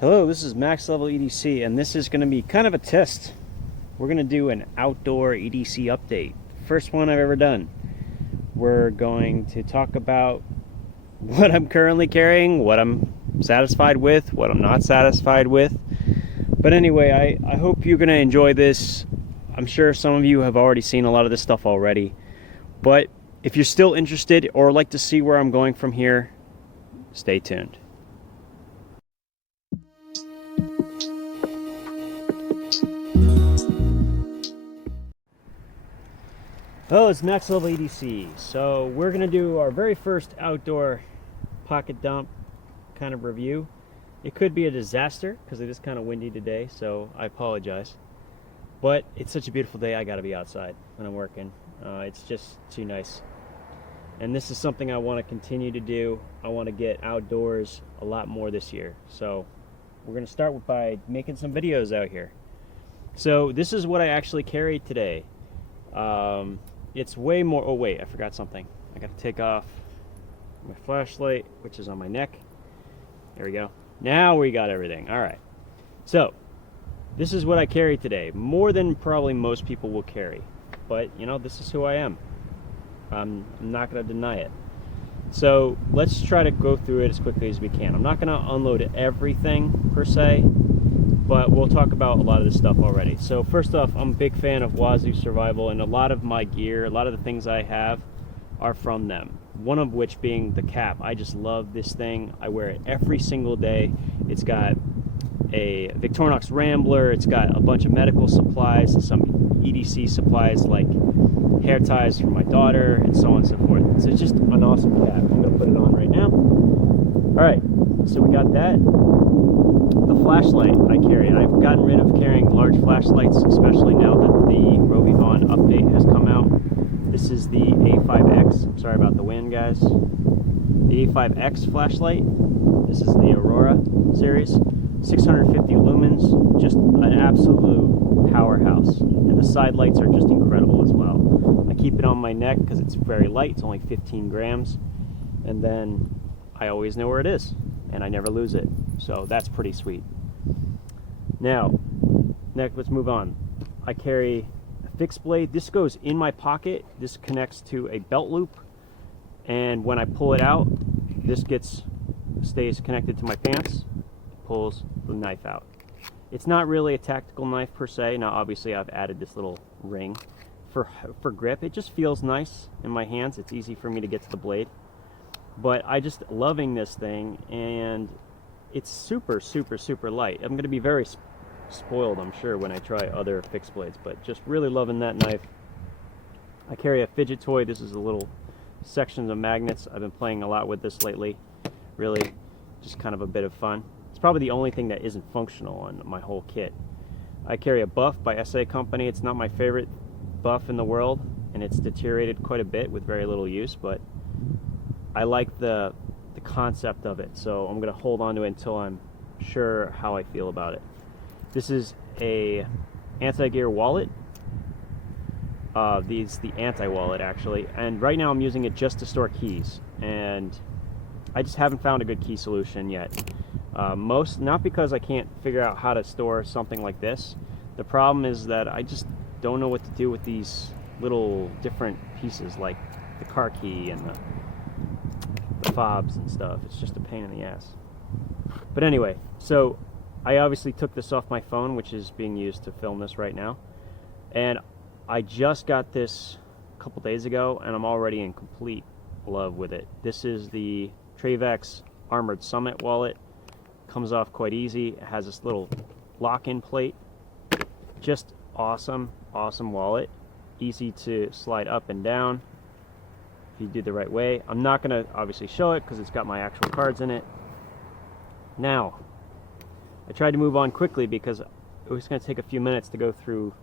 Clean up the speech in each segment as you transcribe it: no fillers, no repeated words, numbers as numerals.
Hello, this is Max Level EDC, and this is going to be kind of a test. We're going to do an outdoor EDC update. First one I've ever done. We're going to talk about what I'm currently carrying, what I'm satisfied with, what I'm not satisfied with. But anyway, I hope you're going to enjoy this. I'm sure some of you have already seen a lot of this stuff already. But if you're still interested or like to see where I'm going from here, stay tuned. Hello, it's Max Level EDC. So we're going to do our very first outdoor pocket dump kind of review. It could be a disaster because it is kind of windy today, so I apologize. But it's such a beautiful day, I got to be outside when I'm working. It's just too nice. And this is something I want to continue to do. I want to get outdoors a lot more this year. So we're going to start by making some videos out here. So this is what I actually carried today. It's way more. Oh wait, I forgot something. I got to take off my flashlight, which is on my neck. There we go. Now we got everything. All right. So this is what I carried today. More than probably most people will carry, but you know, this is who I am. I'm not going to deny it. So let's try to go through it as quickly as we can. I'm not going to unload everything per se, but we'll talk about a lot of this stuff already. So first off, I'm a big fan of Wazoo Survival, and a lot of my gear, a lot of the things I have are from them. One of which being the cap. I just love this thing. I wear it every single day. It's got a Victorinox Rambler, it's got a bunch of medical supplies, and some EDC supplies like hair ties for my daughter, and so on and so forth. So it's just an awesome cap. I'm going to put it on right now. Alright, so we got that. The flashlight I carry. I've gotten rid of carrying large flashlights, especially now that the Rovivon update has come out. This is the A5X. I'm sorry about the wind, guys. The A5X flashlight. This is the Aurora series. 650 lumens, just an absolute powerhouse. And the side lights are just incredible as well. I keep it on my neck because it's very light. It's only 15 grams. And then I always know where it is, and I never lose it. So that's pretty sweet. Now, next, let's move on. I carry a fixed blade. This goes in my pocket. This connects to a belt loop, and when I pull it out, this stays connected to my pants. Pulls the knife out. It's not really a tactical knife per se. Now, obviously, I've added this little ring for grip. It just feels nice in my hands. It's easy for me to get to the blade. But I just loving this thing, and it's super, super, super light. I'm going to be very spoiled, I'm sure, when I try other fixed blades, but just really loving that knife. I carry a Fidget Toy. This is a little sections of magnets. I've been playing a lot with this lately. Really, just kind of a bit of fun. It's probably the only thing that isn't functional on my whole kit. I carry a buff by SA Company. It's not my favorite buff in the world, and it's deteriorated quite a bit with very little use, but I like the concept of it, so I'm going to hold on to it until I'm sure how I feel about it. This is a anti-gear wallet. These the anti-wallet actually, and right now I'm using it just to store keys, and I just haven't found a good key solution yet. Not because I can't figure out how to store something like this. The problem is that I just don't know what to do with these little different pieces, like the car key and the fobs and stuff. It's just a pain in the ass. But anyway, so I obviously took this off my phone, which is being used to film this right now, and I just got this a couple days ago, and I'm already in complete love with it. This is the Trave Armored Summit wallet. Comes off quite easy. It has this little lock-in plate. Just awesome wallet. Easy to slide up and down if you do the right way. I'm not going to obviously show it because it's got my actual cards in it. Now, I tried to move on quickly because it was going to take a few minutes to go through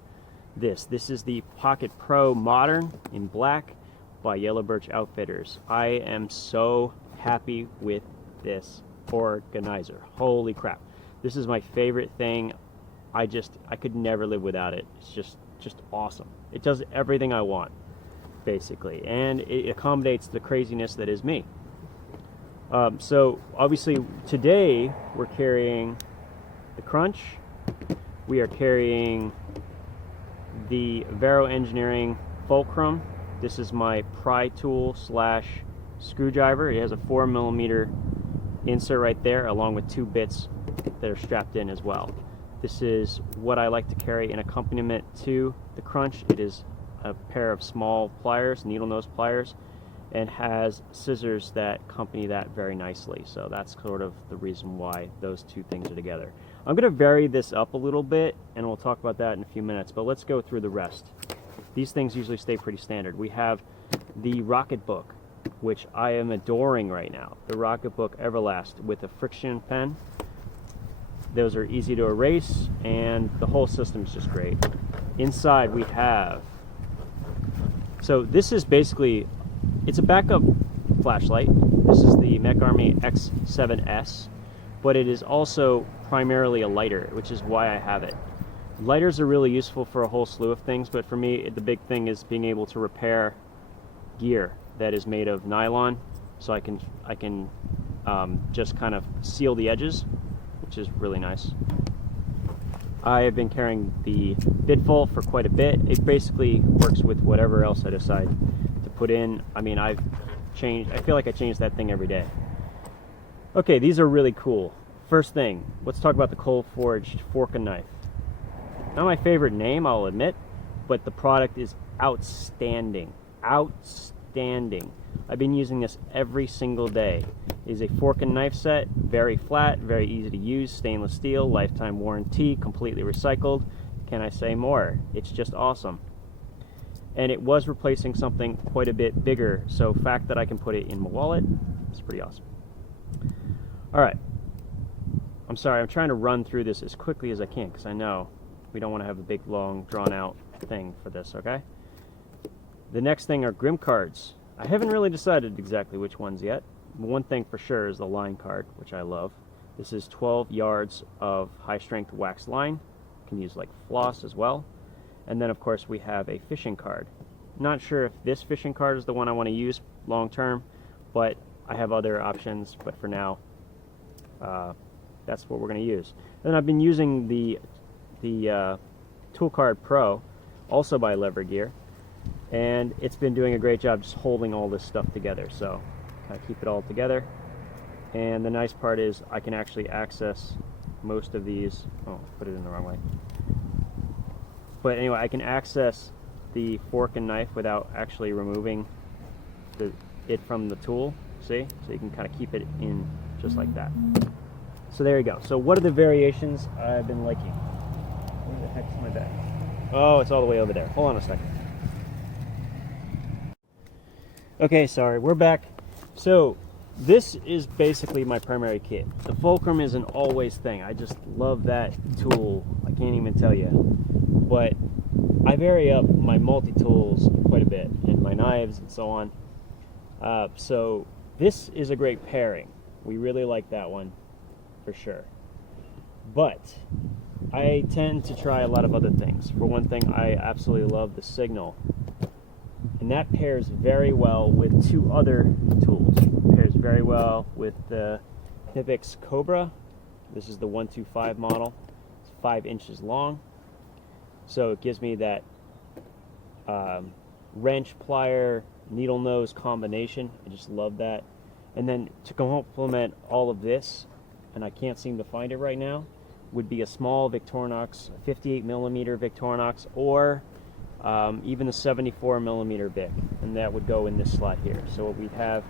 this. This is the Pocket Pro Modern in black by Yellow Birch Outfitters. I am so happy with this organizer. Holy crap. This is my favorite thing. I could never live without it. It's just awesome. It does everything I want, basically, and it accommodates the craziness that is me. So obviously today we're carrying the Crunch. We are carrying the Vero Engineering Fulcrum. This is my pry tool slash screwdriver. It has a 4mm insert right there, along with 2 bits that are strapped in as well. This is what I like to carry in accompaniment to the Crunch. It is a pair of small pliers, needle nose pliers, and has scissors that accompany that very nicely. So that's sort of the reason why those 2 things are together. I'm going to vary this up a little bit, and we'll talk about that in a few minutes, but let's go through the rest. These things usually stay pretty standard. We have the Rocketbook, which I am adoring right now. The Rocketbook Everlast with a friction pen. Those are easy to erase, and the whole system is just great. Inside we have, so this is basically, it's a backup flashlight. This is the Mech Army X7S, but it is also primarily a lighter, which is why I have it. Lighters are really useful for a whole slew of things, but for me, the big thing is being able to repair gear that is made of nylon, so I can just kind of seal the edges, which is really nice. I have been carrying the Bitful for quite a bit. It basically works with whatever else I decide to put in. I mean, I feel like I change that thing every day. Okay, these are really cool. First thing, let's talk about the Cold Forged Fork and Knife. Not my favorite name, I'll admit, but the product is outstanding. Outstanding. I've been using this every single day. It is a fork and knife set, very flat, very easy to use, stainless steel, lifetime warranty, completely recycled. Can I say more? It's just awesome. And it was replacing something quite a bit bigger, so the fact that I can put it in my wallet is pretty awesome. Alright, I'm sorry, I'm trying to run through this as quickly as I can because I know we don't want to have a big, long, drawn-out thing for this, okay? The next thing are Grim cards. I haven't really decided exactly which ones yet. One thing for sure is the line card, which I love. This is 12 yards of high-strength wax line. You can use like floss as well. And then, of course, we have a fishing card. Not sure if this fishing card is the one I want to use long-term, but I have other options. But for now, that's what we're going to use. And I've been using the Tool Card Pro, also by Lever Gear, and it's been doing a great job just holding all this stuff together. So kind of keep it all together. And the nice part is I can actually access most of these. Oh, put it in the wrong way. But anyway, I can access the fork and knife without actually removing it from the tool. See? So you can kind of keep it in just like that. So there you go. So what are the variations I've been liking? Where the heck's my bag? Oh, it's all the way over there. Hold on a second. Okay, sorry, we're back. So this is basically my primary kit. The Fulcrum is an always thing. I just love that tool. I can't even tell you. But I vary up my multi-tools quite a bit, and my knives and so on. So this is a great pairing. We really like that one, for sure. But I tend to try a lot of other things. For one thing, I absolutely love the Signal. And that pairs very well with 2 other tools. It pairs very well with the Knipex Cobra. This is the 125 model. It's 5 inches long. So it gives me that wrench, plier, needle nose combination. I just love that. And then to complement all of this, and I can't seem to find it right now, would be a small Victorinox, 58mm Victorinox, or even the 74mm Vic, and that would go in this slot here. So what we'd have,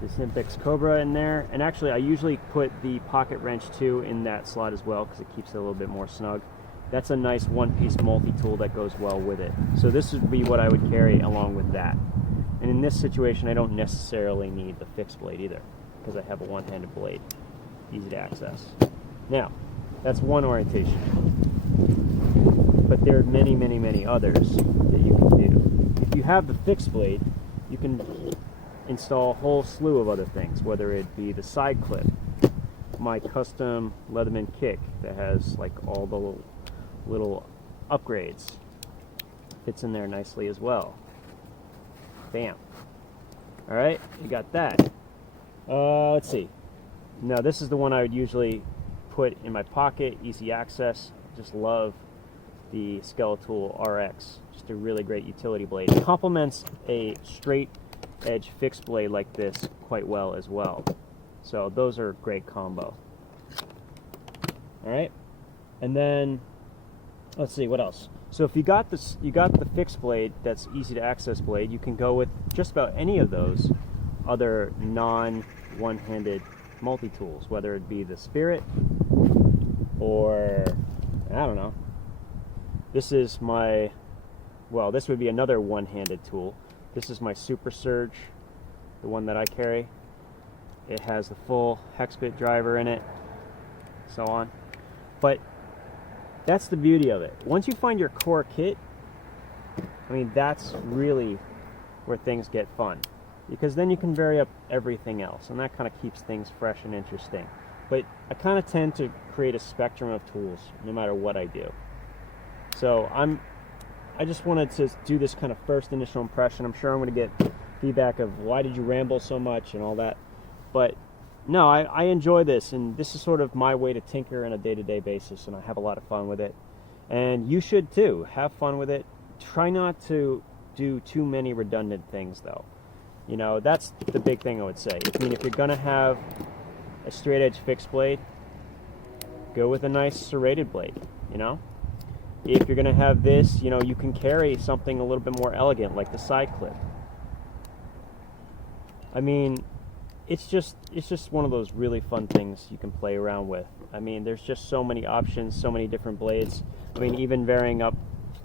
this Knipex Cobra in there, and actually I usually put the pocket wrench too in that slot as well because it keeps it a little bit more snug. That's a nice one-piece multi-tool that goes well with it. So this would be what I would carry along with that. And in this situation, I don't necessarily need the fixed blade either because I have a one-handed blade, easy to access. Now, that's one orientation. But there are many, many, many others that you can do. If you have the fixed blade, you can install a whole slew of other things, whether it be the side clip, my custom Leatherman kick that has like all the little upgrades, fits in there nicely as well. Bam. Alright, you got that. Let's see. Now this is the one I would usually put in my pocket, easy access. Just love the Skeletal RX, just a really great utility blade. It complements a straight edge fixed blade like this quite well as well. So those are a great combo. All right, and then let's see what else. So if you got this, you got the fixed blade that's easy to access blade, you can go with just about any of those other non one-handed multi-tools, whether it be the Spirit or I don't know. This is my, well, this would be another one-handed tool. This is my Super Surge, the one that I carry. It has the full hex bit driver in it, so on. But that's the beauty of it. Once you find your core kit, I mean, that's really where things get fun, because then you can vary up everything else, and that kind of keeps things fresh and interesting. But I kind of tend to create a spectrum of tools no matter what I do. So I just wanted to do this kind of first initial impression. I'm sure I'm going to get feedback of why did you ramble so much and all that. But no, I enjoy this, and this is sort of my way to tinker on a day-to-day basis, and I have a lot of fun with it. And you should too. Have fun with it. Try not to do too many redundant things, though. You know, that's the big thing I would say. I mean, if you're going to have a straight edge fixed blade, go with a nice serrated blade, you know? If you're going to have this, you know, you can carry something a little bit more elegant, like the side clip. I mean, it's just one of those really fun things you can play around with. I mean, there's just so many options, so many different blades. I mean, even varying up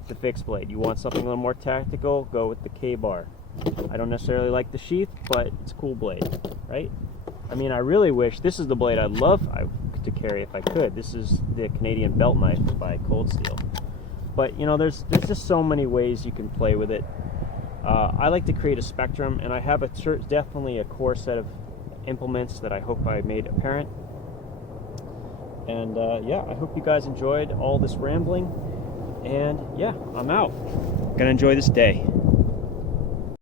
the fixed blade. You want something a little more tactical, go with the K-bar. I don't necessarily like the sheath, but it's a cool blade, right? I mean, I really wish, this is the blade I'd love to carry if I could. This is the Canadian belt knife by Cold Steel. But, you know, there's just so many ways you can play with it. I like to create a spectrum, and I have definitely a core set of implements that I hope I made apparent. And yeah, I hope you guys enjoyed all this rambling. And yeah, I'm out. Gonna enjoy this day.